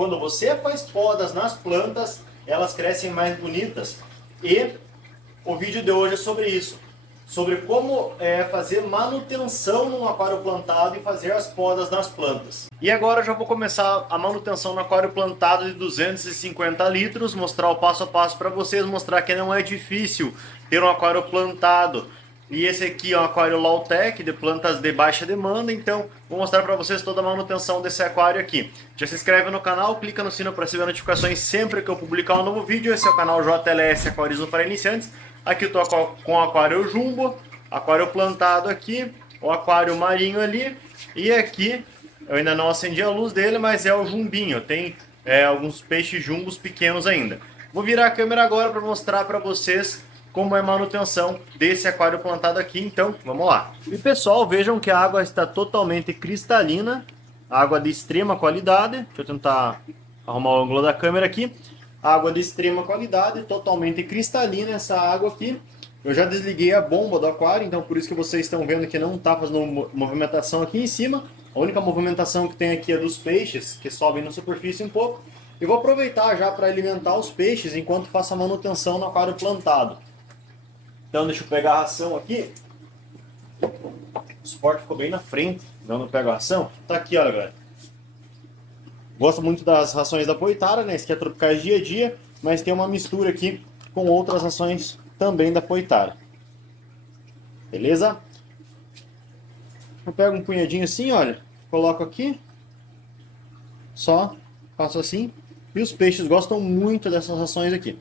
quando você faz podas nas plantas, elas crescem mais bonitas. E o vídeo de hoje é sobre isso. Sobre como fazer manutenção no aquário plantado e fazer as podas nas plantas. E agora eu já vou começar a manutenção no aquário plantado de 250 litros, mostrar o passo a passo para vocês, mostrar que não é difícil ter um aquário plantado. E esse aqui é um aquário Low-Tech, de plantas de baixa demanda, então vou mostrar para vocês toda a manutenção desse aquário aqui. Já se inscreve no canal, clica no sino para receber notificações sempre que eu publicar um novo vídeo. Esse é o canal JLS Aquarismo para Iniciantes. Aqui eu tô com o aquário jumbo, aquário plantado aqui, o aquário marinho ali, e aqui eu ainda não acendi a luz dele, mas é o jumbinho, tem alguns peixes jumbos pequenos ainda. Vou virar a câmera agora para mostrar para vocês como é a manutenção desse aquário plantado aqui, então vamos lá. E pessoal, vejam que a água está totalmente cristalina, água de extrema qualidade. Deixa eu tentar arrumar o ângulo da câmera aqui. Água de extrema qualidade, totalmente cristalina essa água aqui. Eu já desliguei a bomba do aquário, então por isso que vocês estão vendo que não está fazendo movimentação aqui em cima. A única movimentação que tem aqui é dos peixes, que sobem na superfície um pouco. E vou aproveitar já para alimentar os peixes enquanto faço a manutenção no aquário plantado. Então deixa eu pegar a ração aqui. O suporte ficou bem na frente, então não pego a ração. Tá aqui, olha, galera. Gosto muito das rações da Poitara, né? Esse aqui é Tropicais Dia a Dia, mas tem uma mistura aqui com outras rações também da Poitara. Beleza? Eu pego um punhadinho assim, olha, coloco aqui, só faço assim, e os peixes gostam muito dessas rações aqui.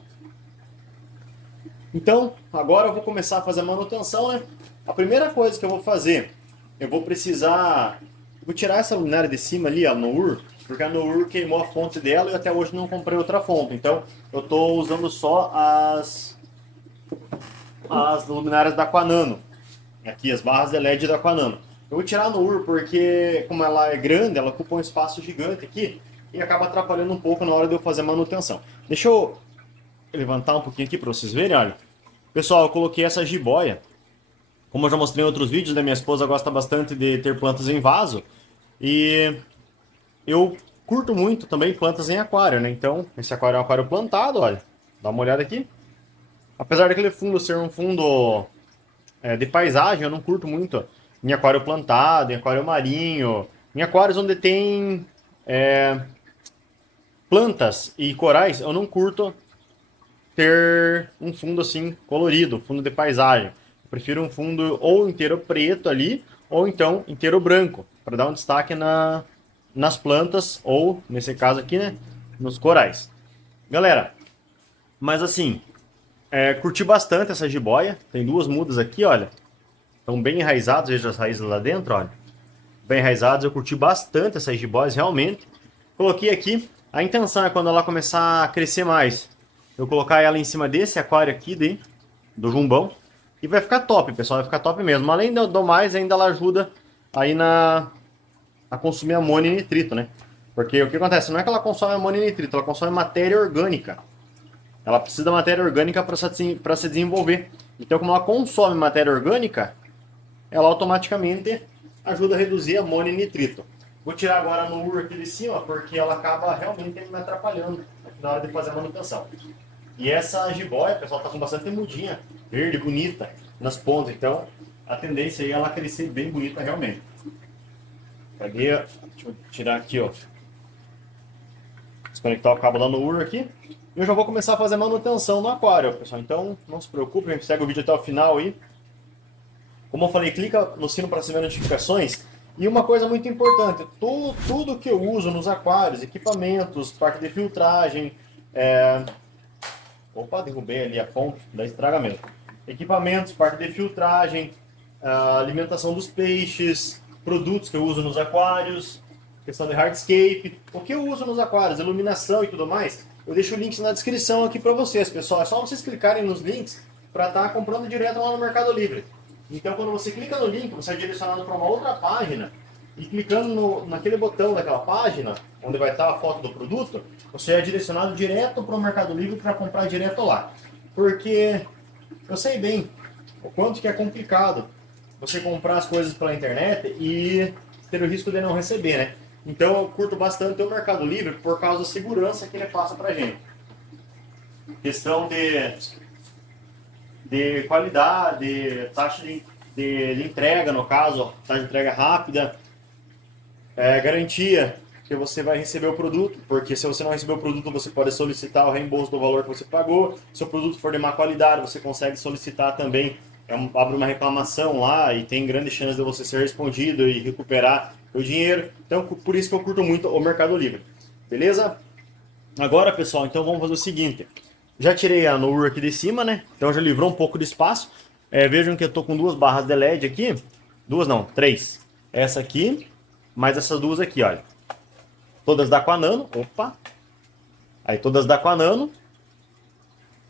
Então, agora eu vou começar a fazer a manutenção, né? A primeira coisa que eu vou fazer, eu vou precisar... Vou tirar essa luminária de cima ali, a Nour, porque a Nour queimou a fonte dela e até hoje não comprei outra fonte. Então, eu estou usando só as luminárias da Aquanano. Aqui, as barras de LED da Aquanano. Eu vou tirar a Nour porque, como ela é grande, ela ocupa um espaço gigante aqui e acaba atrapalhando um pouco na hora de eu fazer a manutenção. Deixa eu levantar um pouquinho aqui para vocês verem, olha. Pessoal, eu coloquei essa jiboia. Como eu já mostrei em outros vídeos, né, minha esposa gosta bastante de ter plantas em vaso. E eu curto muito também plantas em aquário, né? Então, esse aquário é um aquário plantado, olha. Dá uma olhada aqui. Apesar daquele fundo ser um fundo de paisagem, eu não curto muito em aquário plantado, em aquário marinho, em aquários onde tem plantas e corais, eu não curto ter um fundo assim colorido, fundo de paisagem. Eu prefiro um fundo ou inteiro preto ali, ou então inteiro branco, para dar um destaque nas plantas, ou nesse caso aqui, né, nos corais. Galera, mas assim, curti bastante essa jiboia. Tem duas mudas aqui, olha. Estão bem enraizadas, veja as raízes lá dentro, olha. Bem enraizadas, eu curti bastante essas jiboias, realmente. Coloquei aqui, a intenção é quando ela começar a crescer mais, eu colocar ela em cima desse aquário aqui do jumbão. E vai ficar top, pessoal, vai ficar top mesmo. Além do mais, ainda ela ajuda aí a consumir amônio e nitrito, né? Porque o que acontece? Não é que ela consome amônio e nitrito, ela consome matéria orgânica. Ela precisa da matéria orgânica para se desenvolver. Então, como ela consome matéria orgânica, ela automaticamente ajuda a reduzir amônio e nitrito. Vou tirar agora a Nour aqui de cima, porque ela acaba realmente me atrapalhando na hora de fazer a manutenção. E essa jiboia, pessoal, tá com bastante mudinha, verde, bonita, nas pontas. Então, a tendência aí é ela crescer bem bonita realmente. Peguei, deixa eu tirar aqui, ó. Desconectar o cabo da Nour aqui. E eu já vou começar a fazer manutenção no aquário, pessoal. Então, não se preocupe, segue o vídeo até o final aí. Como eu falei, clica no sino para receber notificações. E uma coisa muito importante, tudo que eu uso nos aquários, equipamentos, parte de filtragem... Opa, derrubei ali a fonte, daí estraga mesmo. Equipamentos, parte de filtragem, alimentação dos peixes, produtos que eu uso nos aquários, questão de hardscape, o que eu uso nos aquários, iluminação e tudo mais, eu deixo links na descrição aqui para vocês, pessoal. É só vocês clicarem nos links para estar comprando direto lá no Mercado Livre. Então, quando você clica no link, você é direcionado para uma outra página e clicando naquele botão daquela página, onde vai estar a foto do produto, você é direcionado direto para o Mercado Livre para comprar direto lá. Porque eu sei bem o quanto que é complicado você comprar as coisas pela internet e ter o risco de não receber, né? Então eu curto bastante o Mercado Livre por causa da segurança que ele passa pra gente. Questão de qualidade, taxa de entrega, no caso, taxa de entrega rápida, garantia que você vai receber o produto, porque se você não receber o produto, você pode solicitar o reembolso do valor que você pagou. Se o produto for de má qualidade, você consegue solicitar também, abre uma reclamação lá e tem grande chance de você ser respondido e recuperar o dinheiro. Então, por isso que eu curto muito o Mercado Livre. Beleza? Agora, pessoal, então vamos fazer o seguinte. Já tirei a NUR aqui de cima, né? Então já livrou um pouco de espaço. Vejam que eu tô com duas barras de LED aqui. Duas não, três. Essa aqui, mais essas duas aqui, olha. Todas da Aquanano. Opa! Aí todas da Aquanano.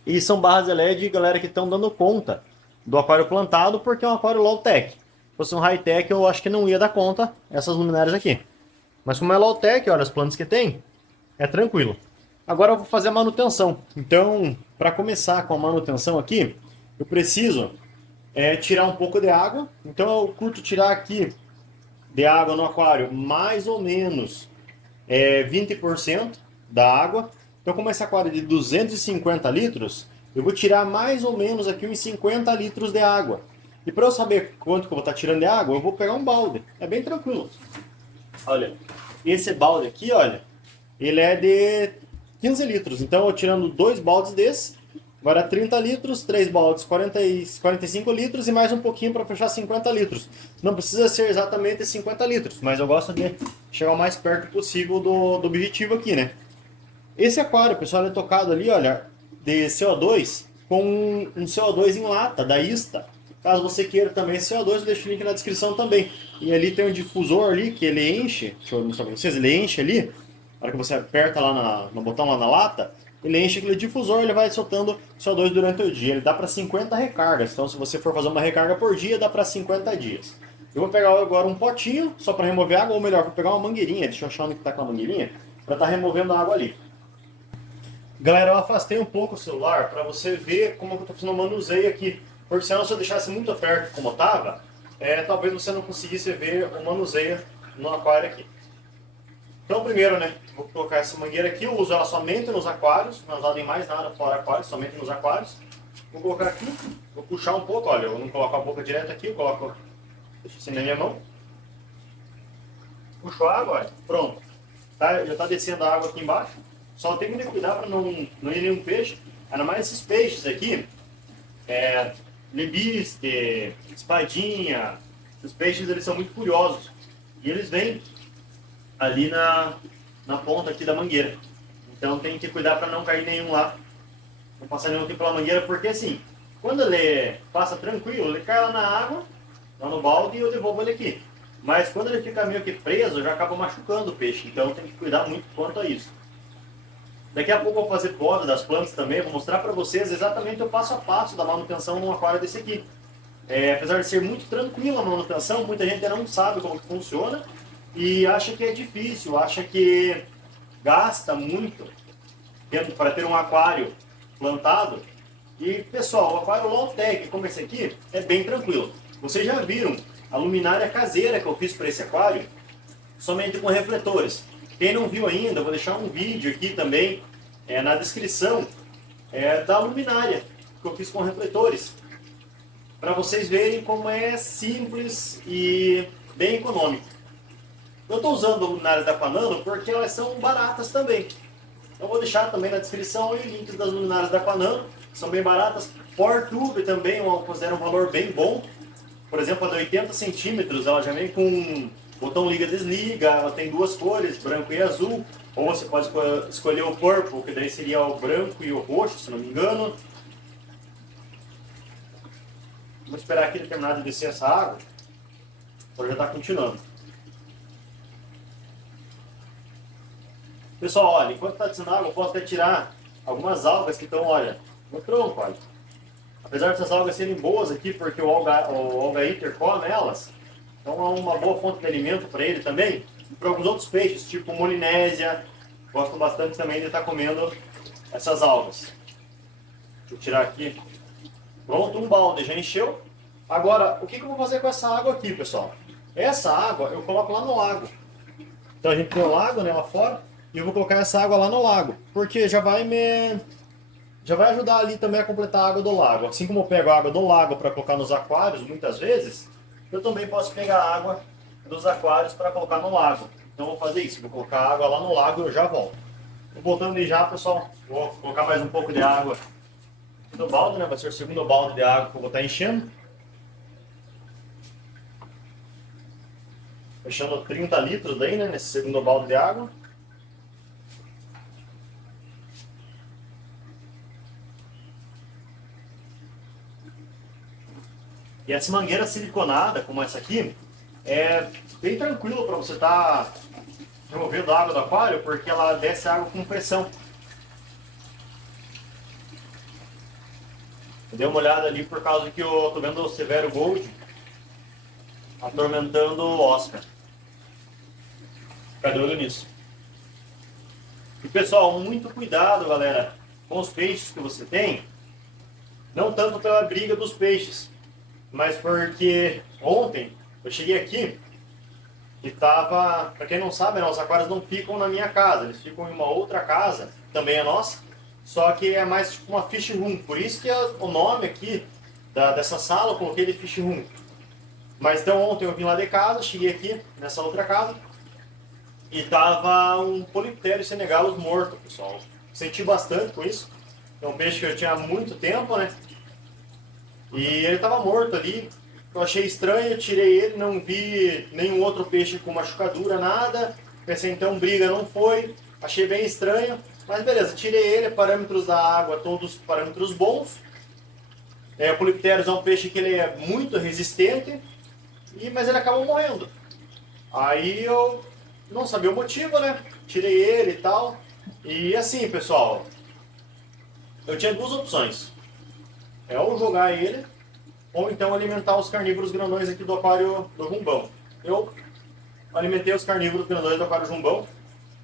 E são barras de LED, galera, que estão dando conta do aquário plantado, porque é um aquário low-tech. Se fosse um high-tech, eu acho que não ia dar conta essas luminárias aqui. Mas como é low-tech, olha as plantas que tem, é tranquilo. Agora eu vou fazer a manutenção. Então, para começar com a manutenção aqui, eu preciso tirar um pouco de água. Então eu curto tirar aqui de água no aquário mais ou menos 20% da água. Então como esse aquário é de 250 litros, eu vou tirar mais ou menos aqui uns 50 litros de água. E para eu saber quanto que eu vou estar tirando de água, eu vou pegar um balde. É bem tranquilo. Olha, esse balde aqui, olha, ele é de 15 litros. Então, eu tirando dois baldes desses, vai dar 30 litros, 3 baldes 45 litros e mais um pouquinho para fechar 50 litros. Não precisa ser exatamente 50 litros, mas eu gosto de chegar o mais perto possível do objetivo aqui, né? Esse aquário, pessoal, é tocado ali, olha, de CO2 com um CO2 em lata, da Ista. Caso você queira também esse CO2, eu deixo o link na descrição também. E ali tem um difusor ali que ele enche, deixa eu mostrar para vocês, ele enche ali. Na hora que você aperta lá no botão lá na lata, ele enche aquele difusor, ele vai soltando CO2 durante o dia. Ele dá para 50 recargas, então se você for fazer uma recarga por dia, dá para 50 dias. Eu vou pegar agora um potinho, só para remover água, ou melhor, vou pegar uma mangueirinha, deixa eu achar onde está com a mangueirinha, para estar removendo a água ali. Galera, eu afastei um pouco o celular para você ver como eu estou fazendo o manuseio aqui, porque senão se eu deixasse muito perto como estava, talvez você não conseguisse ver o manuseio no aquário aqui. Então, primeiro, né, vou colocar essa mangueira aqui, eu uso ela somente nos aquários, não usado em mais nada fora aquários, somente nos aquários. Vou colocar aqui, vou puxar um pouco, olha, eu não coloco a boca direto aqui, eu coloco, deixa assim na minha mão. Puxo a água, olha, pronto. Tá, já está descendo a água aqui embaixo. Só tem que cuidar para não ir nenhum peixe, ainda mais esses peixes aqui, lebiste, espadinha, os peixes eles são muito curiosos e eles vêm ali na ponta aqui da mangueira. Então tem que cuidar para não cair nenhum lá, não passar nenhum aqui pela mangueira, porque assim, quando ele passa tranquilo, ele cai lá na água, lá no balde e eu devolvo ele aqui. Mas quando ele fica meio que preso, já acaba machucando o peixe, então tem que cuidar muito quanto a isso. Daqui a pouco eu vou fazer poda das plantas também, vou mostrar para vocês exatamente o passo a passo da manutenção num aquário desse aqui. Apesar de ser muito tranquila a manutenção, muita gente não sabe como que funciona e acha que é difícil, acha que gasta muito para ter um aquário plantado. E pessoal, o aquário low-tech como esse aqui é bem tranquilo. Vocês já viram a luminária caseira que eu fiz para esse aquário, somente com refletores. Quem não viu ainda, eu vou deixar um vídeo aqui também na descrição da luminária que eu fiz com refletores, para vocês verem como é simples e bem econômico. Eu estou usando luminárias da Aquanano porque elas são baratas também. Eu vou deixar também na descrição os links das luminárias da Aquanano, são bem baratas. PowerTube também eu considero um valor bem bom. Por exemplo, a de 80 centímetros, ela já vem com botão liga-desliga, ela tem duas cores, branco e azul. Ou você pode escolher o purple, que daí seria o branco e o roxo, se não me engano. Vou esperar aqui ele terminar de descer essa água, para já estar continuando. Pessoal, olha, enquanto está descendo água, eu posso até tirar algumas algas que estão, olha, no tronco, olha. Apesar dessas algas serem boas aqui, porque o alga Inter come elas, então é uma boa fonte de alimento para ele também. E para alguns outros peixes, tipo molinésia, gostam bastante também de estar comendo essas algas. Deixa eu tirar aqui. Pronto, um balde já encheu. Agora, o que eu vou fazer com essa água aqui, pessoal? Essa água eu coloco lá no lago. Então a gente tem o lago, né, lá fora, e eu vou colocar essa água lá no lago, porque já vai ajudar ali também a completar a água do lago. Assim como eu pego a água do lago para colocar nos aquários muitas vezes, eu também posso pegar a água dos aquários para colocar no lago. Então eu vou fazer isso, vou colocar a água lá no lago e eu já volto. Tô voltando aí já, pessoal. Vou colocar mais um pouco de água no balde, né? Vai ser o segundo balde de água que eu vou estar enchendo. Fechando 30 litros daí, né? Nesse segundo balde de água. E essa mangueira siliconada, como essa aqui, é bem tranquilo para você estar removendo a água do aquário, porque ela desce a água com pressão. Eu dei uma olhada ali por causa que eu tô vendo o Severo Gold atormentando o Oscar. Fica de olho nisso. E pessoal, muito cuidado, galera, com os peixes que você tem. Não tanto pela briga dos peixes, mas porque ontem eu cheguei aqui e tava, para quem não sabe, né, os aquários não ficam na minha casa, eles ficam em uma outra casa, também é nossa, só que é mais tipo uma fish room, por isso que o nome aqui dessa sala eu coloquei de fish room. Mas então ontem eu vim lá de casa, cheguei aqui nessa outra casa e tava um poliptério senegalos morto, pessoal. Senti bastante com isso, é um peixe que eu tinha há muito tempo, né? E ele estava morto ali, eu achei estranho, tirei ele, não vi nenhum outro peixe com machucadura, nada. Pensei então briga não foi, achei bem estranho, mas beleza, tirei ele, parâmetros da água, todos parâmetros bons. O Polypterus é um peixe que ele é muito resistente, mas ele acabou morrendo. Aí eu não sabia o motivo, né? Tirei ele e tal. E assim, pessoal, eu tinha duas opções. É ou jogar ele, ou então alimentar os carnívoros grandões aqui do aquário do Jumbão. Eu alimentei os carnívoros grandões do aquário Jumbão,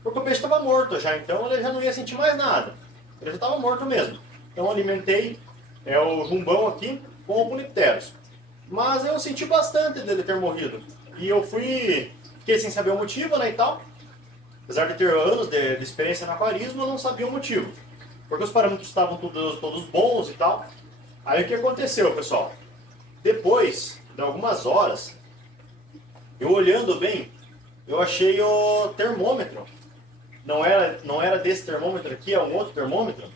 porque o peixe estava morto já, então ele já não ia sentir mais nada. Ele já estava morto mesmo. Então eu alimentei o Jumbão aqui com o Polypterus. Mas eu senti bastante dele ter morrido. E eu fiquei sem saber o motivo, né, e tal. Apesar de ter anos de experiência no aquarismo, eu não sabia o motivo. Porque os parâmetros estavam todos bons e tal. Aí o que aconteceu, pessoal? Depois de algumas horas, eu olhando bem, eu achei o termômetro. Não era desse termômetro aqui, é um outro termômetro.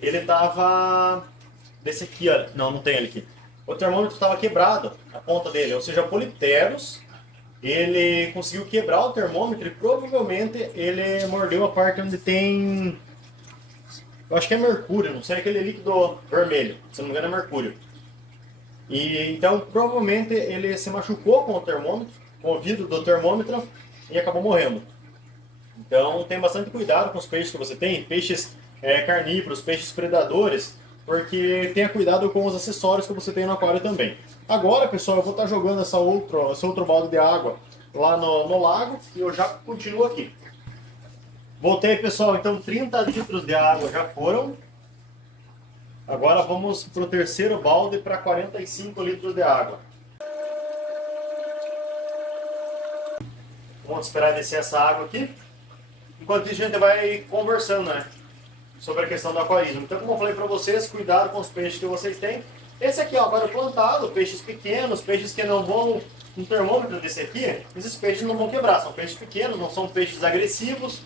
Ele estava desse aqui, ó. Não tem ele aqui. O termômetro estava quebrado, a ponta dele. Ou seja, o Polypterus, ele conseguiu quebrar o termômetro e provavelmente ele mordeu a parte onde tem... Eu acho que é mercúrio, não sei, aquele líquido vermelho, se não me engano é mercúrio. E então provavelmente ele se machucou com o termômetro, com o vidro do termômetro e acabou morrendo. Então tem bastante cuidado com os peixes que você tem, peixes carnívoros, peixes predadores, porque tenha cuidado com os acessórios que você tem no aquário também. Agora, pessoal, eu vou estar jogando esse outro balde de água lá no lago e eu já continuo aqui. Voltei, pessoal, então 30 litros de água já foram. Agora vamos para o terceiro balde para 45 litros de água. Vamos esperar descer essa água aqui. Enquanto isso a gente vai conversando, né, sobre a questão do aquarismo. Então, como eu falei para vocês, cuidado com os peixes que vocês têm. Esse aqui é o aquário plantado, peixes pequenos, peixes que não vão... Um termômetro desse aqui, esses peixes não vão quebrar, são peixes pequenos, não são peixes agressivos.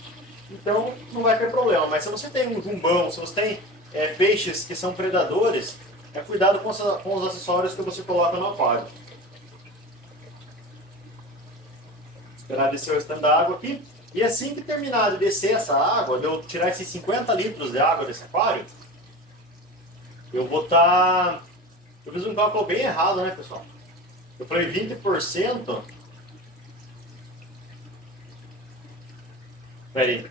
Então não vai ter problema, mas se você tem um jumbão, se você tem peixes que são predadores, cuidado com os acessórios que você coloca no aquário. Esperar descer o stand da água aqui. E assim que terminar de descer essa água, de eu tirar esses 50 litros de água desse aquário, eu vou estar... Eu fiz um cálculo bem errado, né, pessoal? Eu falei 20%... Espera aí.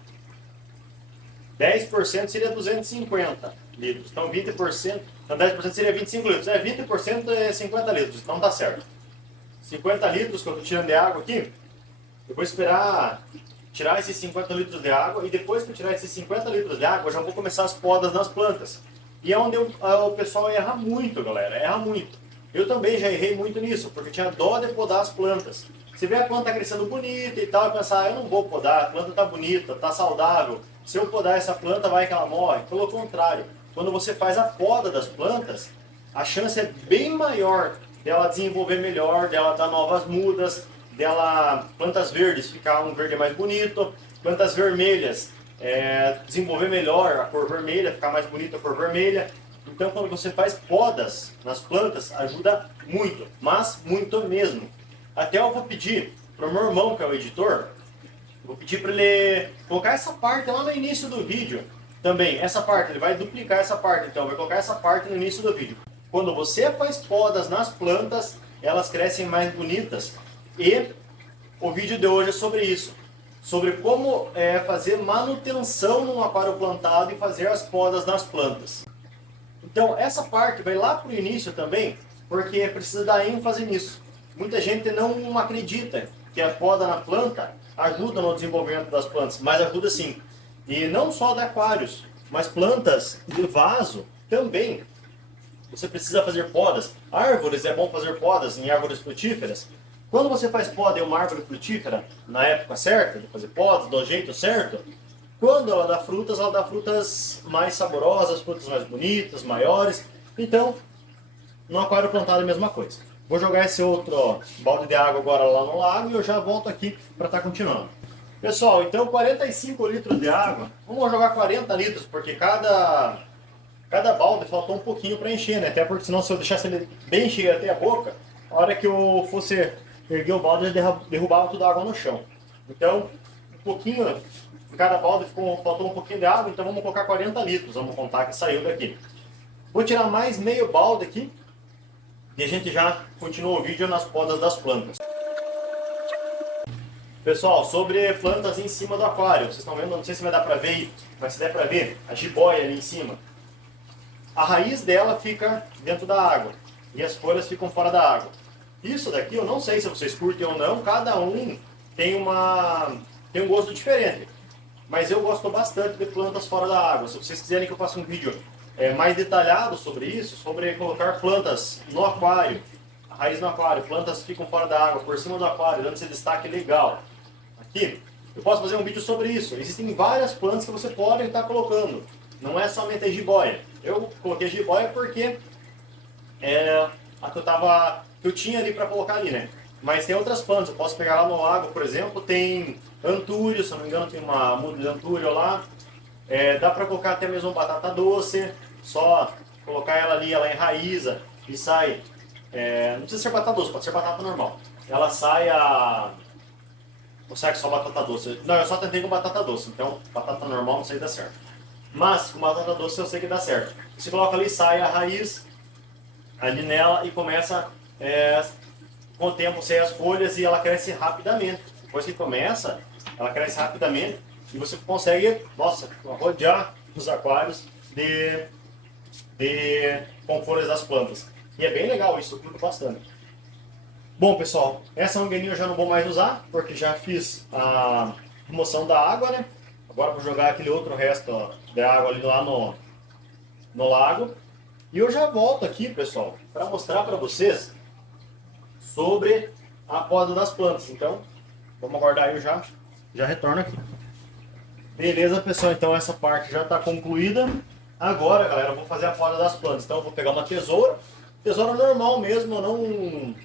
10% seria 250 litros. Então 20%, então 10% seria 25 litros. 20% é 50 litros, então tá certo. 50 litros que eu estou tirando de água aqui, eu vou esperar tirar esses 50 litros de água e depois que eu tirar esses 50 litros de água, eu já vou começar as podas nas plantas. E é onde o pessoal erra muito, galera, erra muito. Eu também já errei muito nisso, porque tinha dó de podar as plantas. Você vê a planta crescendo bonita e tal, e pensar, eu não vou podar, a planta tá bonita, tá saudável. Se eu podar essa planta, vai que ela morre. Pelo contrário, quando você faz a poda das plantas, a chance é bem maior dela desenvolver melhor, dela dar novas mudas, dela, plantas verdes, ficar um verde mais bonito, plantas vermelhas, desenvolver melhor a cor vermelha, ficar mais bonita a cor vermelha. Então, quando você faz podas nas plantas, ajuda muito, mas muito mesmo. Até eu vou pedir para o meu irmão, que é o editor, vou pedir para ele colocar essa parte lá no início do vídeo. Também, essa parte, ele vai duplicar essa parte, então vai colocar essa parte no início do vídeo. Quando você faz podas nas plantas, elas crescem mais bonitas. E o vídeo de hoje é sobre isso. Sobre como fazer manutenção num aquário plantado e fazer as podas nas plantas. Então, essa parte vai lá para o início também, porque precisa dar ênfase nisso. Muita gente não acredita que a poda na planta ajuda no desenvolvimento das plantas, mas ajuda sim. E não só de aquários, mas plantas de vaso também. Você precisa fazer podas. Árvores, é bom fazer podas em árvores frutíferas. Quando você faz poda em uma árvore frutífera, na época certa, de fazer podas, do jeito certo, quando ela dá frutas mais saborosas, frutas mais bonitas, maiores. Então, no aquário plantado é a mesma coisa. Vou jogar esse outro balde de água agora lá no lago e eu já volto aqui para estar continuando. Pessoal, então 45 litros de água, vamos jogar 40 litros, porque cada balde faltou um pouquinho para encher, né? Até porque senão se eu deixasse ele bem cheio até a boca, a hora que eu fosse erguer o balde, ele derrubava toda a água no chão. Então, um pouquinho, em cada balde faltou um pouquinho de água, então vamos colocar 40 litros, vamos contar que saiu daqui. Vou tirar mais meio balde aqui e a gente já continua o vídeo nas podas das plantas. Pessoal, sobre plantas em cima do aquário, vocês estão vendo, não sei se vai dar para ver aí, mas se der para ver, a jiboia ali em cima. A raiz dela fica dentro da água e as folhas ficam fora da água. Isso daqui eu não sei se vocês curtem ou não, cada um tem um gosto diferente. Mas eu gosto bastante de plantas fora da água. Se vocês quiserem que eu faça um vídeo mais detalhado sobre isso, sobre colocar plantas no aquário, a raiz no aquário, plantas ficam fora da água, por cima do aquário, dando esse destaque legal. Aqui, eu posso fazer um vídeo sobre isso. Existem várias plantas que você pode estar colocando. Não é somente a jiboia. Eu coloquei a jiboia porque a que eu tinha ali para colocar ali, né? Mas tem outras plantas. Eu posso pegar lá no lago, por exemplo, tem antúrio, se eu não me engano tem uma muda de antúrio lá. Dá para colocar até mesmo batata doce. Só colocar ela ali, ela enraiza e sai. Não precisa ser batata doce, pode ser batata normal. Ela sai Ou será que só batata doce? Não, eu só tentei com batata doce, então batata normal não sei se dá certo. Mas com batata doce eu sei que dá certo. Você coloca ali, sai a raiz ali nela e começa, com o tempo, sair as folhas e ela cresce rapidamente. Depois que começa, ela cresce rapidamente e você consegue, nossa, rodear os aquários com folhas das plantas. E é bem legal isso, eu curto bastante. Bom, pessoal, essa mangueirinha eu já não vou mais usar, porque já fiz a remoção da água, né? Agora vou jogar aquele outro resto de água ali lá no lago. E eu já volto aqui, pessoal, para mostrar para vocês sobre a poda das plantas. Então, vamos aguardar aí, eu já retorno aqui. Beleza, pessoal, então essa parte já está concluída. Agora, galera, eu vou fazer a poda das plantas. Então eu vou pegar uma tesoura normal mesmo, eu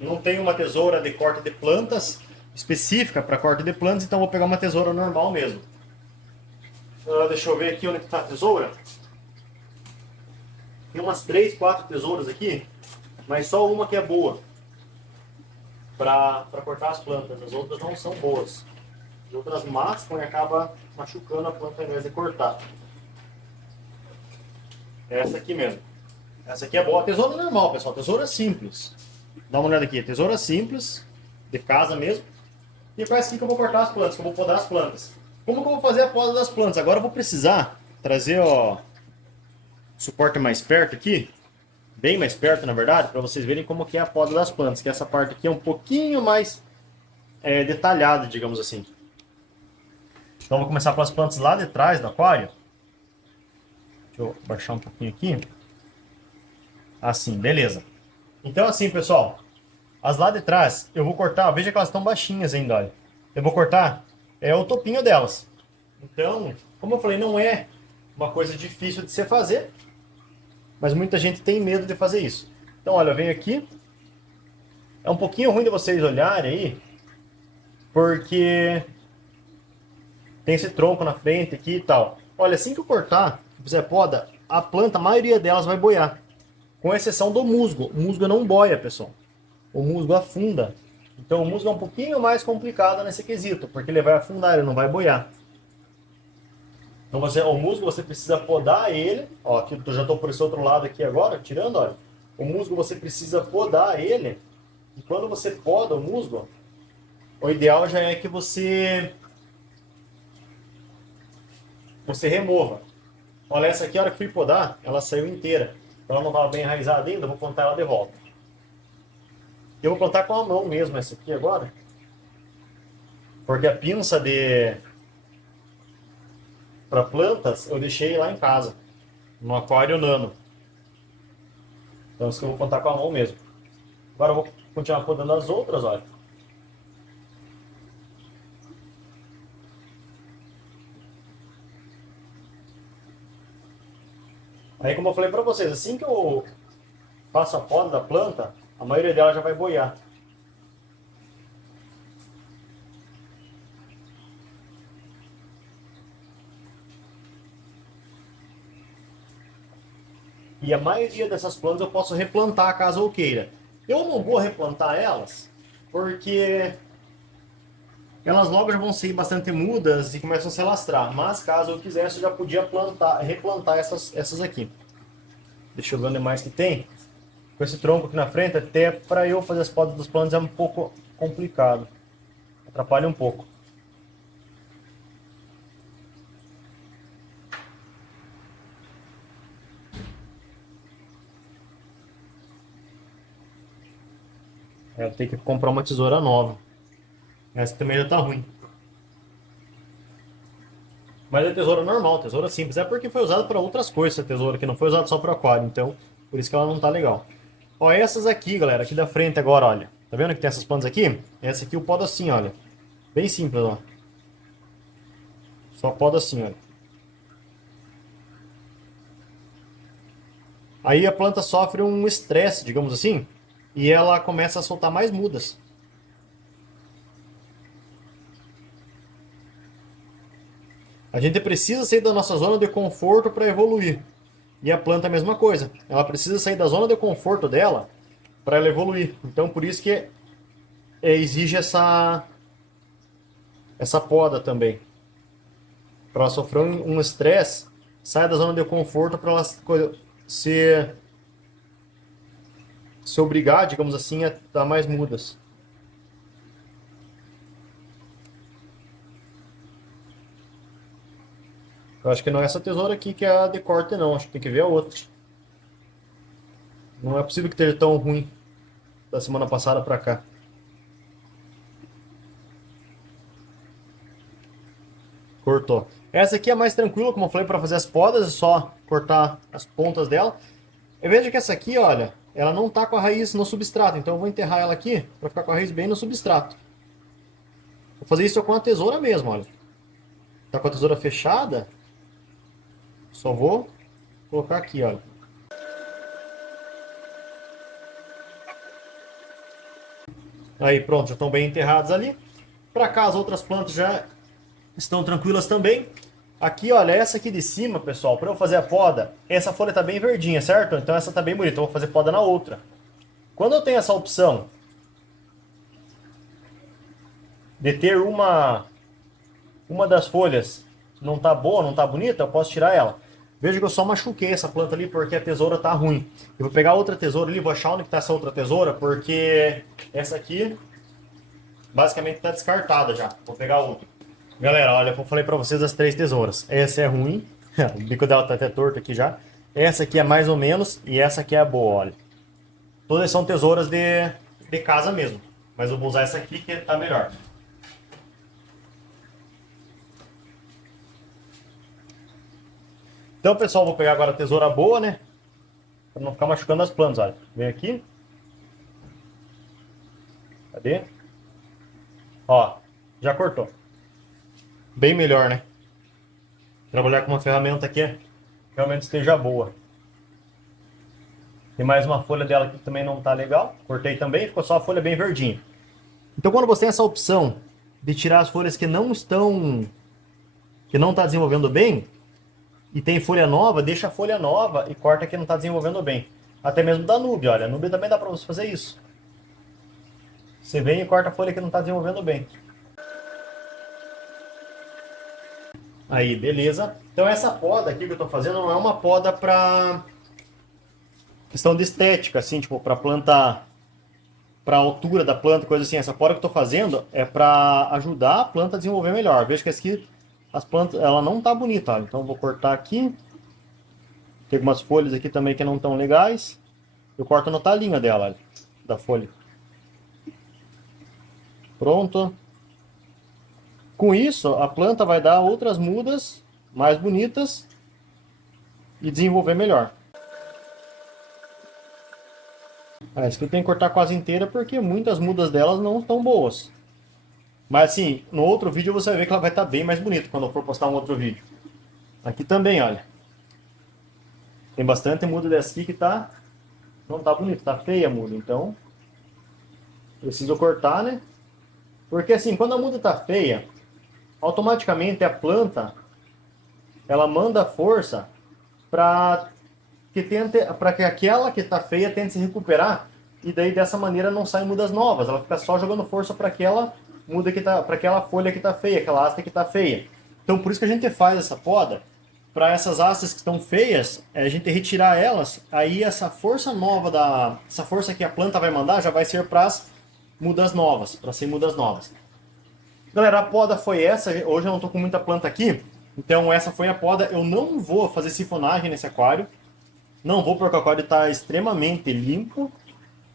não tenho uma tesoura de corte de plantas específica para corte de plantas, então eu vou pegar uma tesoura normal mesmo. Deixa eu ver aqui onde está a tesoura. Tem umas 3, 4 tesouras aqui, mas só uma que é boa para cortar as plantas. As outras não são boas. As outras mascam e acaba machucando a planta ao invés de cortar. Essa aqui mesmo. Essa aqui é boa. Tesoura normal, pessoal. Tesoura simples. Dá uma olhada aqui. Tesoura simples, de casa mesmo. E com essa aqui que eu vou cortar as plantas, que eu vou podar as plantas. Como que eu vou fazer a poda das plantas? Agora eu vou precisar trazer o suporte mais perto aqui. Bem mais perto, na verdade, para vocês verem como que é a poda das plantas. Que essa parte aqui é um pouquinho mais detalhada, digamos assim. Então eu vou começar pelas plantas lá de trás do aquário. Deixa eu baixar um pouquinho aqui. Assim, beleza. Então assim, pessoal, as lá de trás, eu vou cortar, veja que elas estão baixinhas ainda, olha. Eu vou cortar o topinho delas. Então, como eu falei, não é uma coisa difícil de se fazer, mas muita gente tem medo de fazer isso. Então, olha, eu venho aqui. É um pouquinho ruim de vocês olharem aí, porque tem esse tronco na frente aqui e tal. Olha, assim que eu cortar, fizer poda, a planta, a maioria delas vai boiar. Com exceção do musgo. O musgo não boia, pessoal. O musgo afunda. Então o musgo é um pouquinho mais complicado nesse quesito, porque ele vai afundar, ele não vai boiar. Então o musgo você precisa podar ele. Ó, aqui eu já estou por esse outro lado aqui agora, tirando, olha. O musgo você precisa podar ele. E quando você poda o musgo, o ideal já é que você remova. Olha, essa aqui, a hora que fui podar, ela saiu inteira. Então ela não estava bem enraizada ainda, eu vou plantar ela de volta. Eu vou plantar com a mão mesmo essa aqui agora. Porque a pinça para plantas eu deixei lá em casa, no aquário nano. Então isso que eu vou plantar com a mão mesmo. Agora eu vou continuar podando as outras, olha. Aí, como eu falei para vocês, assim que eu faço a poda da planta, a maioria dela já vai boiar. E a maioria dessas plantas eu posso replantar caso eu queira. Eu não vou replantar elas, porque elas logo já vão sair bastante mudas e começam a se alastrar. Mas caso eu quisesse, eu já podia replantar essas aqui. Deixa eu ver onde mais que tem. Com esse tronco aqui na frente, até para eu fazer as podas dos plantas é um pouco complicado. Atrapalha um pouco. Eu tenho que comprar uma tesoura nova. Essa também já tá ruim. Mas é tesoura normal, tesoura simples. É porque foi usada para outras coisas essa tesoura, que não foi usada só para aquário. Então, por isso que ela não tá legal. Ó, essas aqui, galera, aqui da frente agora, olha. Tá vendo que tem essas plantas aqui? Essa aqui eu podo assim, olha. Bem simples, ó. Só podo assim, olha. Aí a planta sofre um estresse, digamos assim, e ela começa a soltar mais mudas. A gente precisa sair da nossa zona de conforto para evoluir. E a planta é a mesma coisa. Ela precisa sair da zona de conforto dela para ela evoluir. Então por isso que exige essa poda também. Para ela sofrer um estresse, sai da zona de conforto para ela se, se obrigar, digamos assim, a dar mais mudas. Eu acho que não é essa tesoura aqui que é a de corte, não. Acho que tem que ver a outra. Não é possível que esteja tão ruim da semana passada para cá. Cortou. Essa aqui é mais tranquila, como eu falei, para fazer as podas, é só cortar as pontas dela. Eu vejo que essa aqui, olha, ela não tá com a raiz no substrato, então eu vou enterrar ela aqui para ficar com a raiz bem no substrato. Vou fazer isso com a tesoura mesmo, olha. Tá com a tesoura fechada, só vou colocar aqui, olha. Aí pronto, já estão bem enterrados ali. Para cá as outras plantas já estão tranquilas também. Aqui, olha, essa aqui de cima, pessoal, para eu fazer a poda, essa folha tá bem verdinha, certo? Então essa tá bem bonita, eu vou fazer poda na outra. Quando eu tenho essa opção de ter uma das folhas não tá boa, não tá bonita, eu posso tirar ela. Veja que eu só machuquei essa planta ali porque a tesoura tá ruim. Eu vou pegar outra tesoura ali, vou achar onde que tá essa outra tesoura, porque essa aqui basicamente tá descartada já. Vou pegar outra. Galera, olha, como eu falei pra vocês, as três tesouras. Essa é ruim, o bico dela tá até torto aqui já. Essa aqui é mais ou menos e essa aqui é a boa, olha. Todas são tesouras de casa mesmo, mas eu vou usar essa aqui que tá melhor. Então, pessoal, vou pegar agora a tesoura boa, né? Pra não ficar machucando as plantas, olha. Vem aqui. Cadê? Ó, já cortou. Bem melhor, né? Trabalhar com uma ferramenta que realmente esteja boa. Tem mais uma folha dela que também não tá legal. Cortei também, ficou só a folha bem verdinha. Então quando você tem essa opção de tirar as folhas que não tá desenvolvendo bem, e tem folha nova, deixa a folha nova e corta que não está desenvolvendo bem. Até mesmo da Nube, olha, a Nube também dá para você fazer isso. Você vem e corta a folha que não está desenvolvendo bem. Aí, beleza. Então essa poda aqui que eu estou fazendo não é uma poda para questão de estética, assim, tipo, para planta, para altura da planta, coisa assim. Essa poda que eu estou fazendo é para ajudar a planta a desenvolver melhor. Veja que aqui as plantas, ela não tá bonita, olha. Então eu vou cortar aqui. Tem algumas folhas aqui também que não estão legais. Eu corto no talinho dela, olha, da folha. Pronto. Com isso, a planta vai dar outras mudas mais bonitas e desenvolver melhor. Essa aqui tem que cortar quase inteira porque muitas mudas delas não estão boas. Mas assim, no outro vídeo você vai ver que ela vai estar bem mais bonita quando eu for postar um outro vídeo. Aqui também, olha. Tem bastante muda dessa aqui que não tá bonita, tá feia a muda. Então, preciso cortar, né? Porque assim, quando a muda tá feia, automaticamente a planta ela manda força para que aquela que está feia tente se recuperar e daí dessa maneira não saem mudas novas, ela fica só jogando força para aquela muda que tá, para aquela folha que está feia, aquela haste que está feia. Então por isso que a gente faz essa poda para essas hastes que estão feias, a gente retirar elas, aí essa força nova essa força que a planta vai mandar já vai ser para as mudas novas, para ser mudas novas. Galera, a poda foi essa. Hoje eu não estou com muita planta aqui, então essa foi a poda. Eu não vou fazer sifonagem nesse aquário. Não vou porque o aquário está extremamente limpo.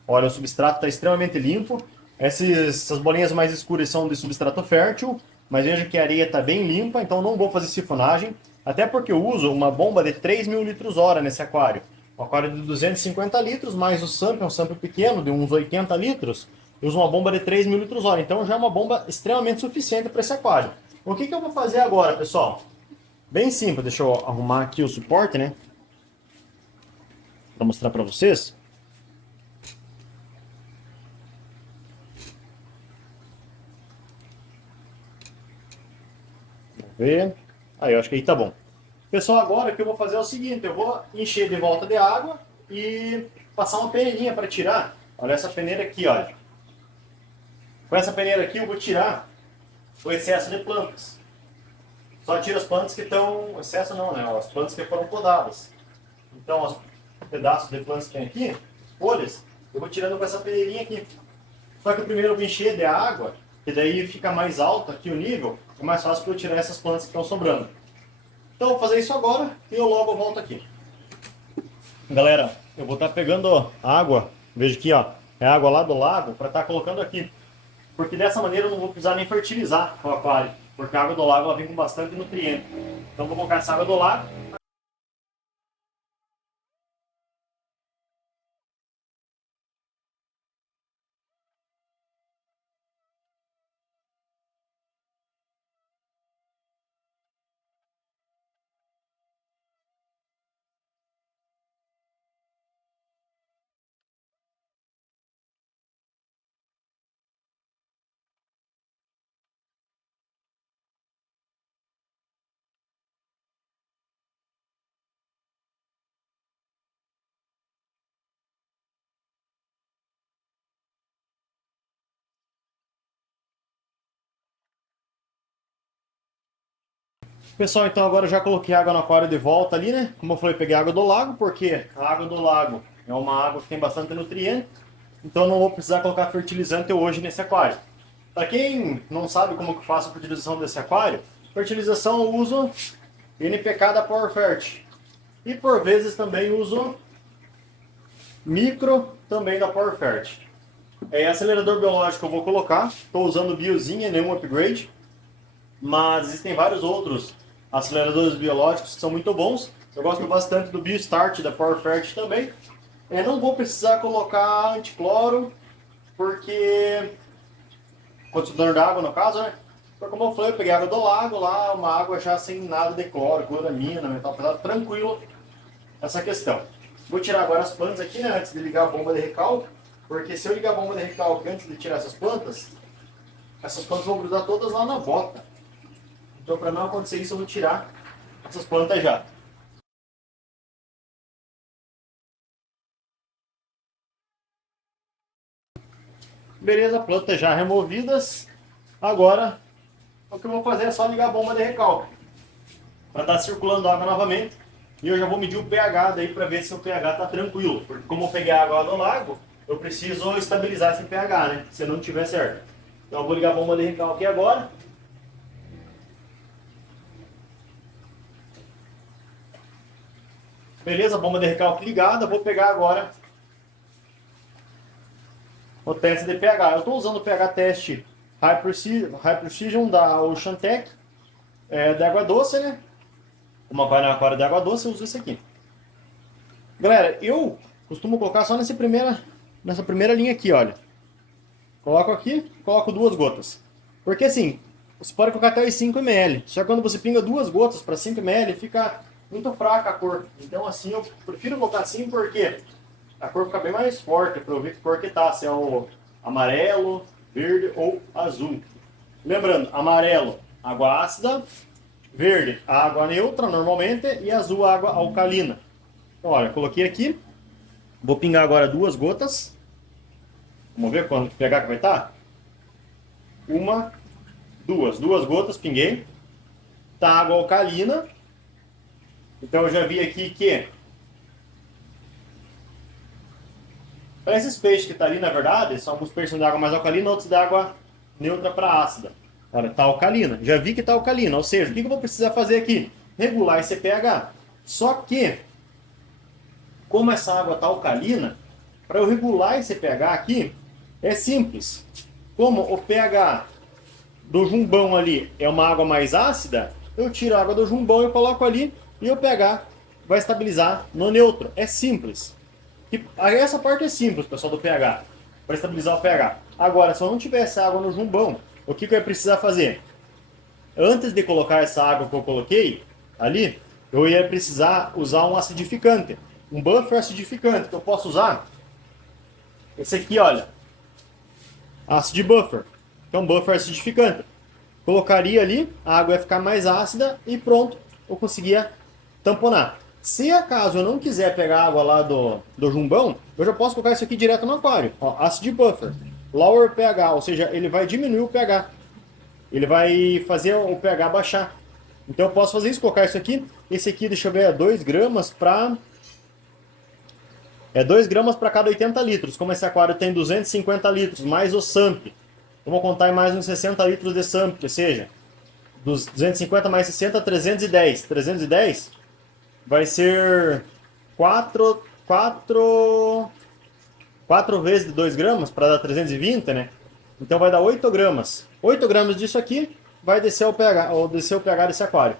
Olha, o substrato está extremamente limpo. Essas bolinhas mais escuras são de substrato fértil, mas veja que a areia está bem limpa, então não vou fazer sifonagem. Até porque eu uso uma bomba de 3.000 litros hora nesse aquário. Um aquário de 250 litros, mais o SAMP, é um SAMP pequeno, de uns 80 litros. Eu uso uma bomba de 3.000 litros hora, então já é uma bomba extremamente suficiente para esse aquário. O que eu vou fazer agora, pessoal? Bem simples, deixa eu arrumar aqui o suporte, né? Para mostrar para vocês. Vamos ver. Aí, eu acho que aí tá bom. Pessoal, agora o que eu vou fazer é o seguinte, eu vou encher de volta de água e passar uma peneirinha para tirar. Olha essa peneira aqui, olha. Com essa peneira aqui eu vou tirar o excesso de plantas. Só tira as plantas que estão... Excesso não, né? As plantas que foram podadas. Então, os pedaços de plantas que tem aqui, folhas, eu vou tirando com essa peneirinha aqui. Só que primeiro eu vou encher de água, que daí fica mais alto aqui o nível, é mais fácil para eu tirar essas plantas que estão sobrando. Então eu vou fazer isso agora e eu logo volto aqui. Galera, eu vou estar pegando água, veja aqui, ó, é água lá do lago, para estar colocando aqui. Porque dessa maneira eu não vou precisar nem fertilizar o aquário, porque a água do lago ela vem com bastante nutriente. Então eu vou colocar essa água do lago. Pessoal, então agora eu já coloquei água no aquário de volta ali, né? Como eu falei, eu peguei água do lago, porque a água do lago é uma água que tem bastante nutriente, então eu não vou precisar colocar fertilizante hoje nesse aquário. Para quem não sabe como que eu faço a fertilização desse aquário, fertilização eu uso NPK da PowerFert. E por vezes também uso micro também da PowerFert. Acelerador biológico eu vou colocar, estou usando Biozinha, nenhum upgrade, mas existem vários outros aceleradores biológicos que são muito bons. Eu gosto bastante do BioStart da PowerFert também. Eu não vou precisar colocar anticloro, porque condicionador da água no caso, né? Então, como eu falei, eu peguei água do lago lá, uma água já sem nada de cloro, cloramina, metal pesado, tranquilo essa questão. Vou tirar agora as plantas aqui, né, antes de ligar a bomba de recalque, porque se eu ligar a bomba de recalque antes de tirar essas plantas vão grudar todas lá na bota. Então, para não acontecer isso, eu vou tirar essas plantas já. Beleza, plantas já removidas. Agora, o que eu vou fazer é só ligar a bomba de recalque para estar circulando água novamente. E eu já vou medir o pH daí para ver se o pH está tranquilo. Porque como eu peguei a água do lago, eu preciso estabilizar esse pH, né? Se não tiver certo. Então eu vou ligar a bomba de recalque agora. Beleza, bomba de recalque ligada. Vou pegar agora o teste de pH. Eu estou usando o pH teste High Precision da Oceantec, de água doce, né? Uma aquário de água doce, eu uso esse aqui. Galera, eu costumo colocar só nessa primeira linha aqui, olha. Coloco aqui, coloco 2 gotas. Porque assim, você pode colocar até os 5 ml. Só que quando você pinga 2 gotas para 5 ml, fica muito fraca a cor. Então assim, eu prefiro colocar assim porque a cor fica bem mais forte para eu ver que cor que tá. Se é o amarelo, verde ou azul. Lembrando, amarelo, água ácida. Verde, água neutra normalmente, e azul, água alcalina. Então, olha, coloquei aqui. Vou pingar agora 2 gotas. Vamos ver quanto pH que vai estar? 1, 2. 2 gotas, pinguei. Tá água alcalina. Então eu já vi aqui que para esses peixes que tá ali, na verdade, são alguns peixes de água mais alcalina, outros de água neutra para ácida. Olha, tá alcalina. Já vi que tá alcalina. Ou seja, o que eu vou precisar fazer aqui? Regular esse pH. Só que, como essa água tá alcalina, para eu regular esse pH aqui, é simples. Como o pH do jumbão ali é uma água mais ácida, eu tiro a água do jumbão e coloco ali e o pH vai estabilizar no neutro. É simples. Essa parte é simples, pessoal, do pH. Para estabilizar o pH. Agora, se eu não tivesse água no jumbão, o que eu ia precisar fazer? Antes de colocar essa água que eu coloquei ali, eu ia precisar usar um acidificante. Um buffer acidificante que eu posso usar. Esse aqui, olha. Acid Buffer. Que é um buffer acidificante. Colocaria ali, a água ia ficar mais ácida e pronto, eu conseguia tamponar. Se acaso eu não quiser pegar a água lá do jumbão, eu já posso colocar isso aqui direto no aquário. Ó, Acid Buffer. Lower pH, ou seja, ele vai diminuir o pH. Ele vai fazer o pH baixar. Então eu posso fazer isso, colocar isso aqui. Esse aqui, deixa eu ver, é 2 gramas para... É 2 gramas para cada 80 litros. Como esse aquário tem 250 litros, mais o SAMP. Vamos contar em mais uns 60 litros de SAMP, ou seja, dos 250 mais 60, 310. 310 vai ser 4 vezes de 2 gramas para dar 320, né? Então vai dar 8 gramas. 8 gramas disso aqui vai descer o pH, ou descer o pH desse aquário.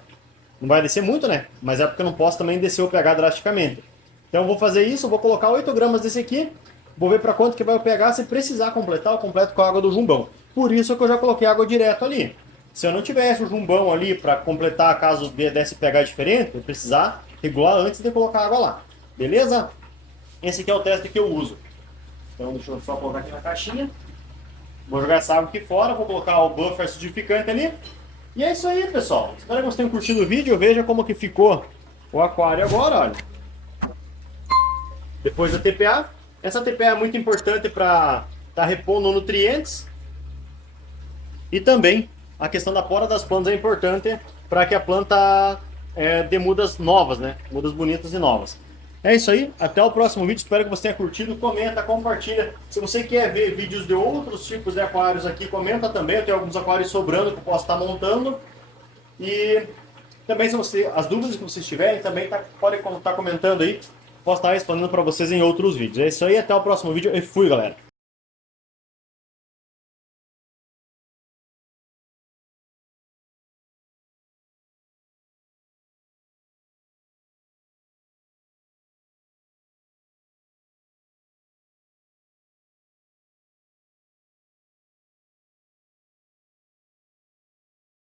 Não vai descer muito, né? Mas é porque eu não posso também descer o pH drasticamente. Então eu vou fazer isso, vou colocar 8 gramas desse aqui, vou ver para quanto que vai o pH, se precisar completar, eu completo com a água do jumbão. Por isso que eu já coloquei água direto ali. Se eu não tivesse o jumbão ali para completar, caso desse pH diferente, eu precisar regular antes de colocar a água lá. Beleza? Esse aqui é o teste que eu uso. Então deixa eu só colocar aqui na caixinha. Vou jogar essa água aqui fora, vou colocar o buffer acidificante ali. E é isso aí, pessoal. Espero que vocês tenham curtido o vídeo. Veja como que ficou o aquário agora, olha. Depois da TPA. Essa TPA é muito importante para estar repondo nutrientes. E também a questão da poda das plantas é importante para que a planta dê mudas novas, né? Mudas bonitas e novas. É isso aí, até o próximo vídeo, espero que você tenha curtido, comenta, compartilha. Se você quer ver vídeos de outros tipos de aquários aqui, comenta também, eu tenho alguns aquários sobrando que eu posso estar montando. E também as dúvidas que vocês tiverem, também podem estar comentando aí, posso estar respondendo para vocês em outros vídeos. É isso aí, até o próximo vídeo e fui, galera!